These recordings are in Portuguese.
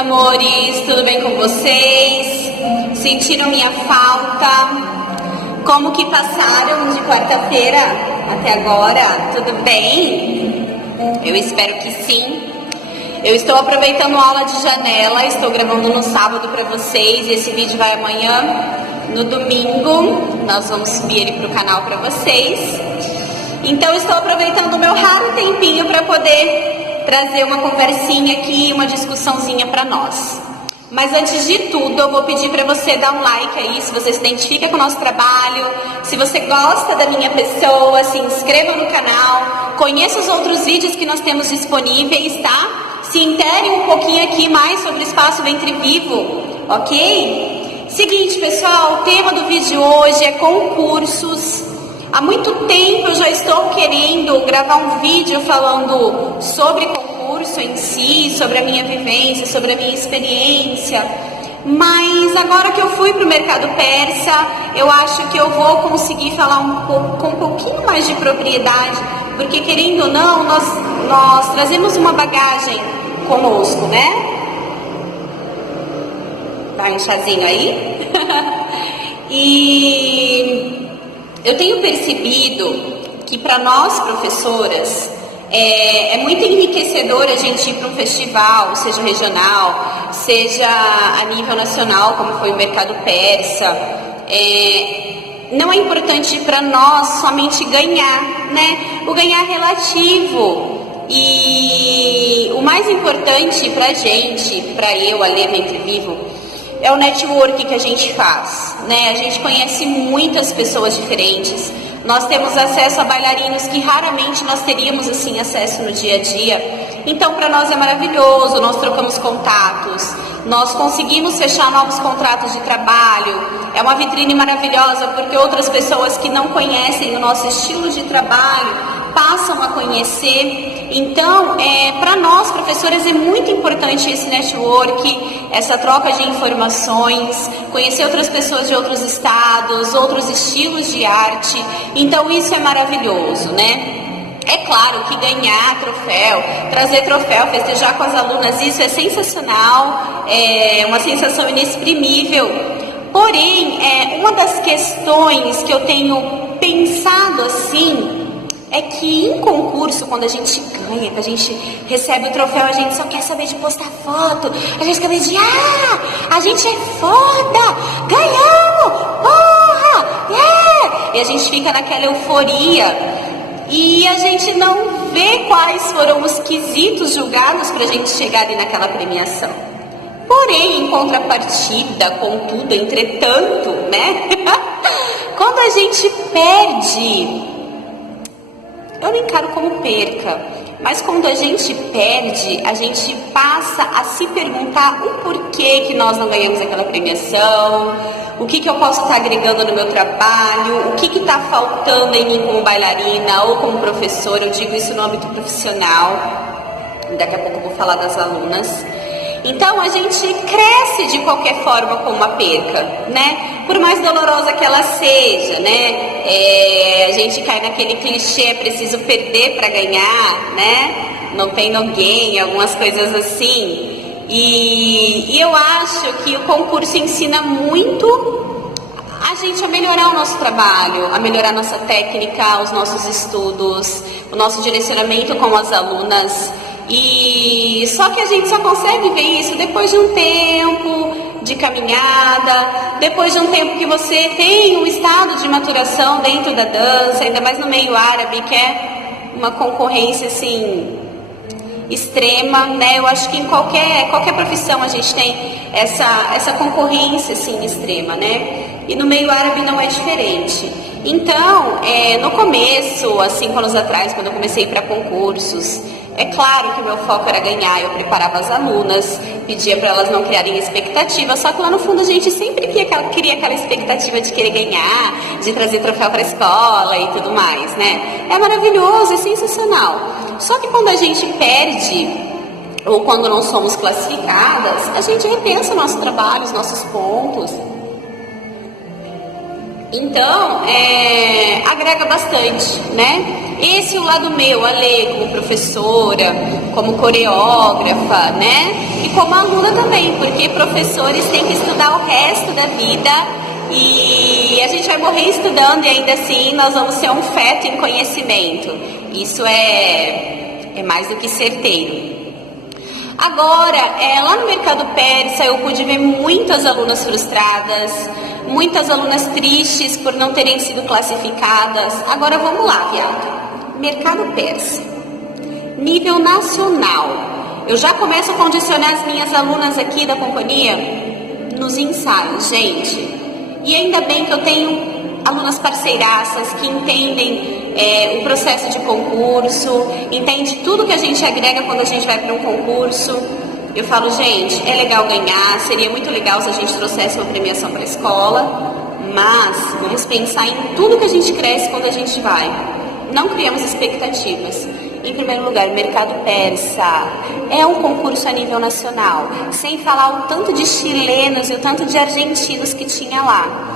amores, tudo bem com vocês? Sentiram minha falta? Como que passaram de quarta-feira até agora? Tudo bem? Eu espero que sim. Eu estou aproveitando a aula de janela, estou gravando no sábado para vocês e esse vídeo vai amanhã. No domingo, nós vamos subir ele para o canal para vocês. Então, estou aproveitando o meu raro tempinho para poder trazer uma conversinha aqui, uma discussãozinha para nós. Mas antes de tudo, eu vou pedir para você dar um like aí, se você se identifica com o nosso trabalho, se você gosta da minha pessoa, se inscreva no canal, conheça os outros vídeos que nós temos disponíveis, tá? Se interem um pouquinho aqui mais sobre o espaço Ventre Vivo, ok? Seguinte, pessoal, o tema do vídeo hoje é concursos. Há muito tempo eu já estou querendo gravar um vídeo falando sobre concurso em si, sobre a minha vivência, sobre a minha experiência. Mas agora que eu fui para o mercado persa, eu acho que eu vou conseguir falar com um pouquinho mais de propriedade, porque querendo ou não, nós trazemos uma bagagem conosco, né? Dá um chazinho aí. E eu tenho percebido que para nós professoras é muito enriquecedor a gente ir para um festival, seja regional, seja a nível nacional, como foi o mercado persa. Não é importante para nós somente ganhar, né? O ganhar relativo. E o mais importante para a gente, para eu, a Lembrando, Vivo, é o network que a gente faz, né? A gente conhece muitas pessoas diferentes. Nós temos acesso a bailarinos que raramente nós teríamos assim acesso no dia a dia. Então, para nós é maravilhoso. Nós trocamos contatos, nós conseguimos fechar novos contratos de trabalho. É uma vitrine maravilhosa porque outras pessoas que não conhecem o nosso estilo de trabalho passam a conhecer. Então, para nós, professoras, é muito importante esse network, essa troca de informações, conhecer outras pessoas de outros estados, outros estilos de arte. Então, isso é maravilhoso, né? É claro que ganhar troféu, trazer troféu, festejar com as alunas, isso é sensacional, é uma sensação inexprimível. Porém, uma das questões que eu tenho pensado assim, é que em concurso, quando a gente ganha, que a gente recebe o troféu, a gente só quer saber de postar foto, a gente quer dizer, a gente é foda, ganhamos, porra, yeah! E a gente fica naquela euforia e a gente não vê quais foram os quesitos julgados para a gente chegar ali naquela premiação. Porém, em contrapartida, contudo, entretanto, né? Quando a gente perde, eu não encaro como perca, mas quando a gente perde, a gente passa a se perguntar o porquê que nós não ganhamos aquela premiação, o que eu posso estar agregando no meu trabalho, o que está faltando em mim como bailarina ou como professora. Eu digo isso no âmbito profissional, daqui a pouco eu vou falar das alunas. Então, a gente cresce de qualquer forma com uma perca, né? Por mais dolorosa que ela seja, né? A gente cai naquele clichê, é preciso perder para ganhar, né? No pain, no gain, algumas coisas assim. E eu acho que o concurso ensina muito a gente a melhorar o nosso trabalho, a melhorar a nossa técnica, os nossos estudos, o nosso direcionamento com as alunas. E só que a gente só consegue ver isso depois de um tempo de caminhada, depois de um tempo que você tem um estado de maturação dentro da dança, ainda mais no meio árabe, que é uma concorrência assim extrema, né? Eu acho que em qualquer profissão a gente tem essa concorrência assim extrema, né? E no meio árabe não é diferente. Então, no começo, há 5 anos atrás, quando eu comecei para concursos, é claro que o meu foco era ganhar, eu preparava as alunas, pedia para elas não criarem expectativa, só que lá no fundo a gente sempre queria aquela expectativa de querer ganhar, de trazer troféu para a escola e tudo mais, né? É maravilhoso, é sensacional. Só que quando a gente perde, ou quando não somos classificadas, a gente repensa o nosso trabalho, os nossos pontos. Então, agrega bastante, né? Esse é o lado meu, a Lê, como professora, como coreógrafa, né? E como aluna também, porque professores têm que estudar o resto da vida e a gente vai morrer estudando e ainda assim nós vamos ser um feto em conhecimento. Isso é mais do que certeiro. Agora, lá no mercado persa eu pude ver muitas alunas frustradas, muitas alunas tristes por não terem sido classificadas. Agora vamos lá, Bianca. Mercado persa, nível nacional. Eu já começo a condicionar as minhas alunas aqui da companhia nos ensaios, gente. E ainda bem que eu tenho alunas parceiraças que entendem o processo de concurso, entende tudo que a gente agrega quando a gente vai para um concurso. Eu falo, gente, é legal ganhar, seria muito legal se a gente trouxesse uma premiação para a escola, mas vamos pensar em tudo que a gente cresce quando a gente vai. Não criamos expectativas. Em primeiro lugar, o mercado persa é um concurso a nível nacional, sem falar o tanto de chilenos e o tanto de argentinos que tinha lá.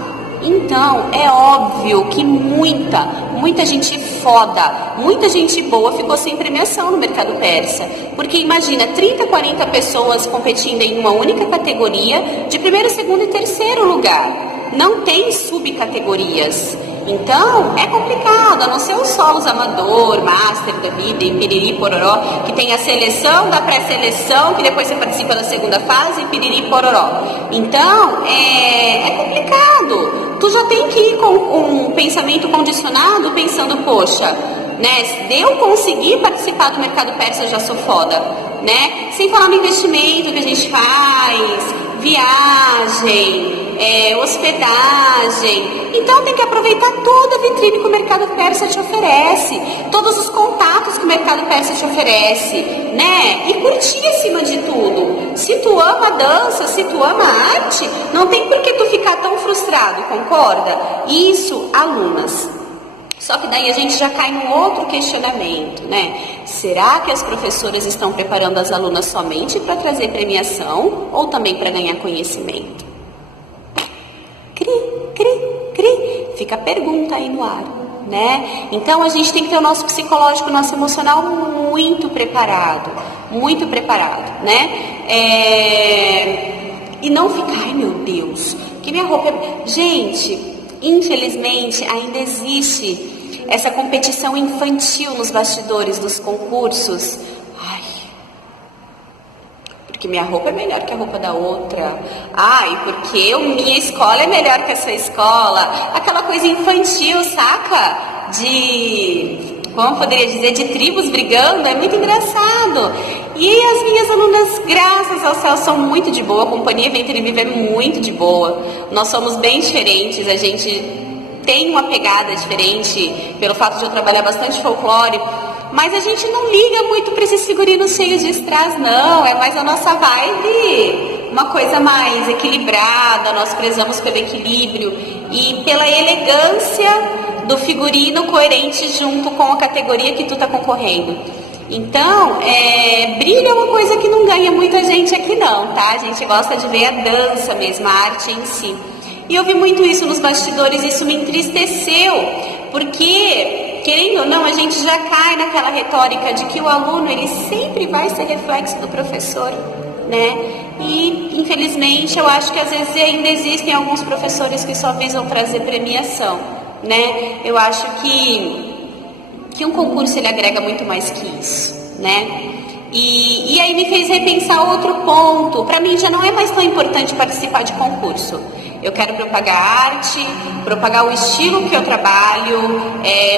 Então, é óbvio que muita gente foda, muita gente boa ficou sem premiação no mercado persa. Porque imagina, 30, 40 pessoas competindo em uma única categoria, de primeiro, segundo e terceiro lugar. Não tem subcategorias. Então, é complicado, a não ser os solos amador, master da vida e piriri pororó, que tem a seleção da pré-seleção, que depois você participa da segunda fase e piriri pororó. Então, é complicado. Tu já tem que ir com um pensamento condicionado, pensando, poxa, né, se eu conseguir participar do mercado persa, eu já sou foda, né? Sem falar no investimento que a gente faz, viagem, hospedagem. Então tem que aproveitar toda a vitrine que o mercado persa te oferece, todos os contatos que o mercado persa te oferece, né? E curtir acima de tudo. Se tu ama a dança, se tu ama a arte, não tem por que tu ficar tão frustrado, concorda? Isso, alunas. Só que daí a gente já cai num outro questionamento, né? Será que as professoras estão preparando as alunas somente para trazer premiação ou também para ganhar conhecimento? Fica a pergunta aí no ar, né? Então a gente tem que ter o nosso psicológico, o nosso emocional muito preparado, né? E não ficar, ai meu Deus, que minha roupa é... Gente, infelizmente ainda existe essa competição infantil nos bastidores dos concursos. Porque minha roupa é melhor que a roupa da outra. Porque minha escola é melhor que a sua escola. Aquela coisa infantil, saca? Como poderia dizer, de tribos brigando, é muito engraçado. E as minhas alunas, graças ao céu, são muito de boa. A companhia Ventre Viva é muito de boa. Nós somos bem diferentes, a gente tem uma pegada diferente pelo fato de eu trabalhar bastante folclore. Mas a gente não liga muito para esses figurinos cheios de strass, não. É mais a nossa vibe, uma coisa mais equilibrada. Nós prezamos pelo equilíbrio e pela elegância do figurino coerente junto com a categoria que tu tá concorrendo. Então, brilho é uma coisa que não ganha muita gente aqui não, tá? A gente gosta de ver a dança mesmo, a arte em si. E eu vi muito isso nos bastidores, isso me entristeceu, porque... querendo ou não, a gente já cai naquela retórica de que o aluno, ele sempre vai ser reflexo do professor, né? E, infelizmente, eu acho que às vezes ainda existem alguns professores que só visam trazer premiação, né? Eu acho que um concurso, ele agrega muito mais que isso, né? E aí me fez repensar outro ponto. Para mim já não é mais tão importante participar de concurso. Eu quero propagar arte, propagar o estilo que eu trabalho,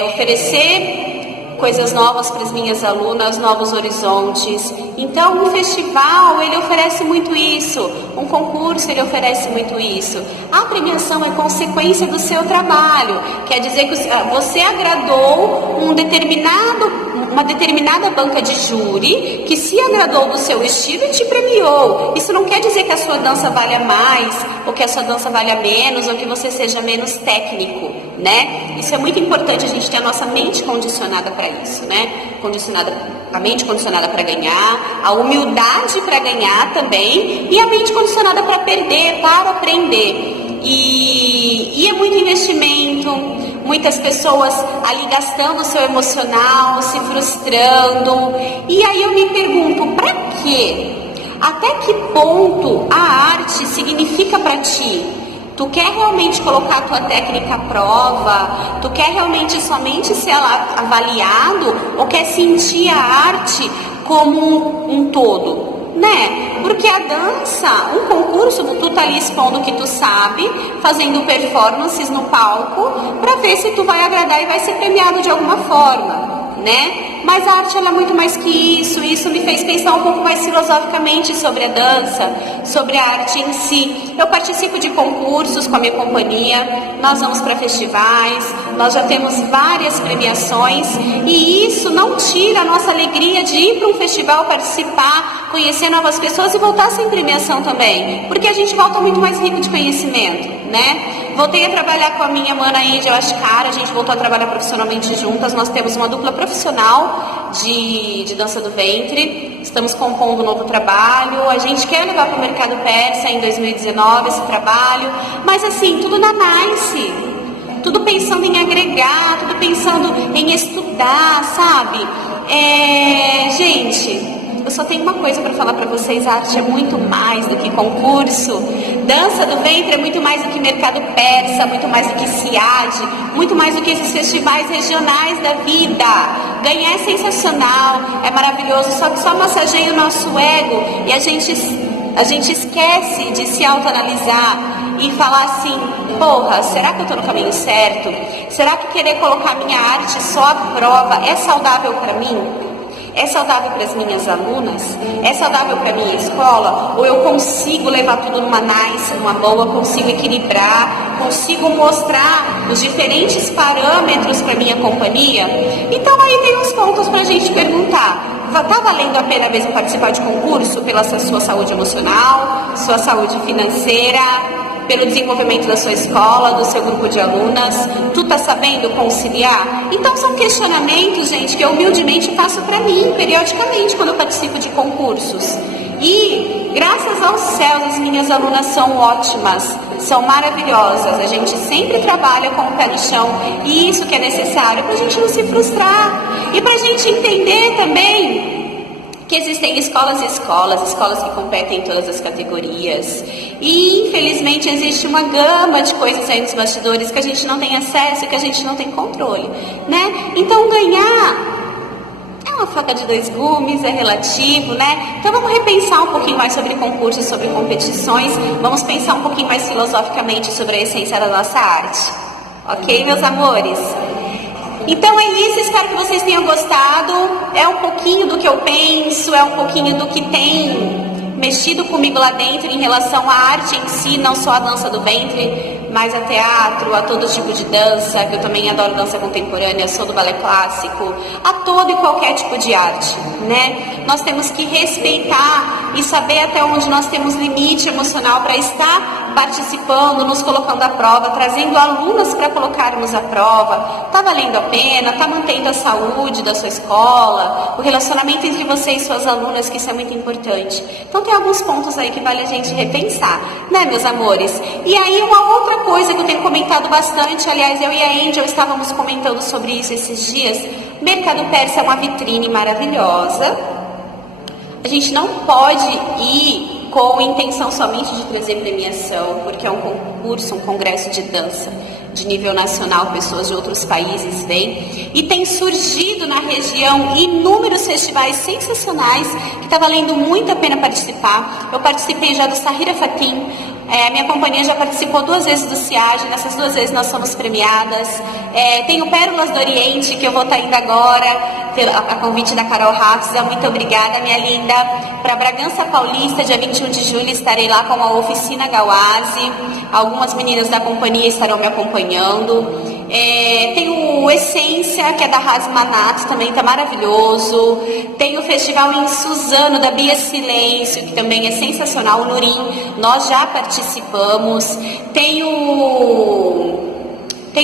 oferecer coisas novas para as minhas alunas, novos horizontes. Então, um festival, ele oferece muito isso. Um concurso, ele oferece muito isso. A premiação é consequência do seu trabalho. Quer dizer que você agradou uma determinada banca de júri que se agradou do seu estilo e te premiou. Isso não quer dizer que a sua dança valha mais, ou que a sua dança valha menos, ou que você seja menos técnico, né? Isso é muito importante, a gente ter a nossa mente condicionada para isso, né? A mente condicionada para ganhar, a humildade para ganhar também, e a mente condicionada para perder, para aprender. E é muito investimento, muito, muitas pessoas ali gastando o seu emocional, se frustrando. E aí eu me pergunto, para quê? Até que ponto a arte significa para ti? Tu quer realmente colocar a tua técnica à prova? Tu quer realmente somente ser avaliado? Ou quer sentir a arte como um todo? Né? Porque a dança, um concurso, tu tá ali expondo o que tu sabe, fazendo performances no palco, para ver se tu vai agradar e vai ser premiado de alguma forma, né? Mas a arte, ela é muito mais que isso. Isso me fez pensar um pouco mais filosoficamente sobre a dança, sobre a arte em si. Eu participo de concursos com a minha companhia, nós vamos para festivais, nós já temos várias premiações, e isso não tira a nossa alegria de ir para um festival, participar, conhecer novas pessoas e voltar sem premiação também, porque a gente volta muito mais rico de conhecimento, né? Voltei a trabalhar com a minha mana Índia, a gente voltou a trabalhar profissionalmente juntas, nós temos uma dupla profissional de dança do ventre, estamos compondo um novo trabalho, a gente quer levar para o mercado persa em 2019 esse trabalho, mas assim, tudo na nice, tudo pensando em agregar, tudo pensando em estudar, sabe? Gente, eu só tenho uma coisa para falar para vocês, a arte é muito mais do que concurso. Dança do ventre é muito mais do que mercado persa, muito mais do que CIAD, muito mais do que esses festivais regionais da vida. Ganhar é sensacional, é maravilhoso, só que só massageia o nosso ego e a gente esquece de se autoanalisar e falar assim, porra, será que eu tô no caminho certo? Será que querer colocar minha arte só à prova é saudável para mim? É saudável para as minhas alunas? É saudável para a minha escola? Ou eu consigo levar tudo numa nice, numa boa, consigo equilibrar, consigo mostrar os diferentes parâmetros para a minha companhia? Então aí tem uns pontos para a gente perguntar. Tá valendo a pena mesmo participar de concurso pela sua saúde emocional, sua saúde financeira, pelo desenvolvimento da sua escola, do seu grupo de alunas? Tu tá sabendo conciliar? Então são questionamentos, gente, que eu humildemente faço para mim, periodicamente, quando eu participo de concursos. E, graças aos céus, as minhas alunas são ótimas, são maravilhosas. A gente sempre trabalha com o pé no chão, e isso que é necessário para a gente não se frustrar. E para a gente entender também que existem escolas que competem em todas as categorias. E, infelizmente, existe uma gama de coisas aí nos bastidores que a gente não tem acesso, que a gente não tem controle, né? Então, ganhar é uma faca de dois gumes, é relativo, né? Então, vamos repensar um pouquinho mais sobre concursos, sobre competições, vamos pensar um pouquinho mais filosoficamente sobre a essência da nossa arte. Ok, meus amores? Então é isso, espero que vocês tenham gostado. É um pouquinho do que eu penso, é um pouquinho do que tem mexido comigo lá dentro em relação à arte em si, não só a dança do ventre, mas a teatro, a todo tipo de dança, que eu também adoro dança contemporânea, sou do balé clássico, a todo e qualquer tipo de arte, né? Nós temos que respeitar e saber até onde nós temos limite emocional para estar participando, nos colocando à prova, trazendo alunos para colocarmos à prova. Tá valendo a pena? Tá mantendo a saúde da sua escola? O relacionamento entre você e suas alunas, que isso é muito importante. Então tem alguns pontos aí que vale a gente repensar, né, meus amores? E aí uma outra coisa que eu tenho comentado bastante, aliás, eu e a Angel estávamos comentando sobre isso esses dias, mercado persa é uma vitrine maravilhosa. A gente não pode ir com intenção somente de trazer premiação, porque é um concurso, um congresso de dança de nível nacional, pessoas de outros países vêm, e tem surgido na região inúmeros festivais sensacionais, que está valendo muito a pena participar. Eu participei já do Sahira Fatim, minha companhia já participou 2 vezes do CIAD, nessas 2 vezes nós somos premiadas. Tem o Pérolas do Oriente, que eu vou estar indo agora, a convite da Carol Ratzza, muito obrigada, minha linda. Para Bragança Paulista, dia 21 de julho, estarei lá com a oficina Gawazi, algumas meninas da companhia estarão me acompanhando. Tem o Essência, que é da Rasmanat, também está maravilhoso. Tem o festival em Suzano, da Bia Silêncio, que também é sensacional, o Nurim, nós já participamos. Tem o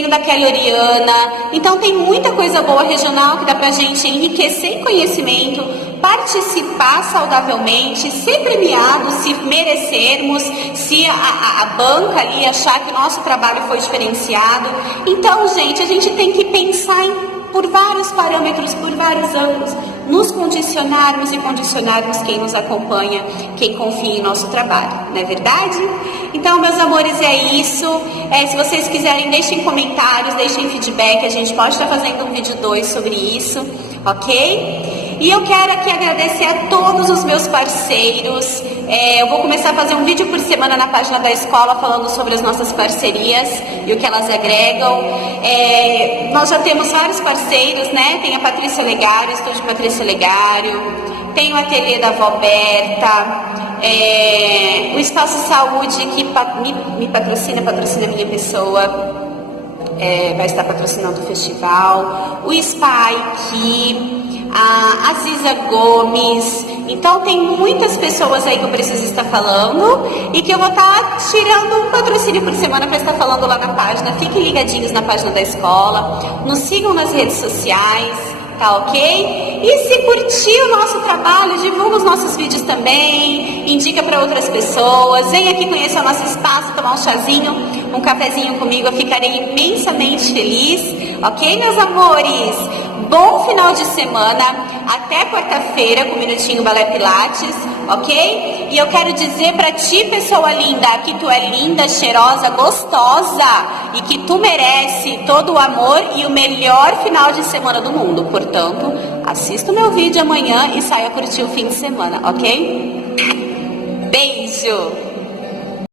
da Kelly Oriana. Então tem muita coisa boa regional que dá pra gente enriquecer em conhecimento, participar saudavelmente, ser premiado se merecermos, se a banca ali achar que o nosso trabalho foi diferenciado. Então, gente, a gente tem que pensar por vários parâmetros, por vários ângulos, nos condicionarmos e condicionarmos quem nos acompanha, quem confia em nosso trabalho, não é verdade? Então, meus amores, é isso. Se vocês quiserem, deixem comentários, deixem feedback, a gente pode estar fazendo um vídeo 2 sobre isso, ok? E eu quero aqui agradecer a todos os meus parceiros. Eu vou começar a fazer um vídeo por semana na página da escola falando sobre as nossas parcerias e o que elas agregam. Nós já temos vários parceiros, né? Tem a Patrícia Legário, o Estúdio Patrícia Legário, tem o Ateliê da Vó Berta, o Espaço Saúde que me patrocina a minha pessoa. Vai estar patrocinando o festival, o Spike, a Cisa Gomes. Então tem muitas pessoas aí que eu preciso estar falando e que eu vou estar tirando um patrocínio por semana para estar falando lá na página. Fiquem ligadinhos na página da escola, nos sigam nas redes sociais, tá ok? E se curtiu o nosso trabalho, divulga os nossos vídeos também, indica para outras pessoas, vem aqui conhecer o nosso espaço, tomar um chazinho, um cafezinho comigo, eu ficarei imensamente feliz, ok, meus amores? Bom final de semana, até quarta-feira com o Minutinho Balé Pilates, ok? E eu quero dizer pra ti, pessoa linda, que tu é linda, cheirosa, gostosa e que tu merece todo o amor e o melhor final de semana do mundo. Portanto, assista o meu vídeo amanhã e saia curtir o fim de semana, ok? Beijo!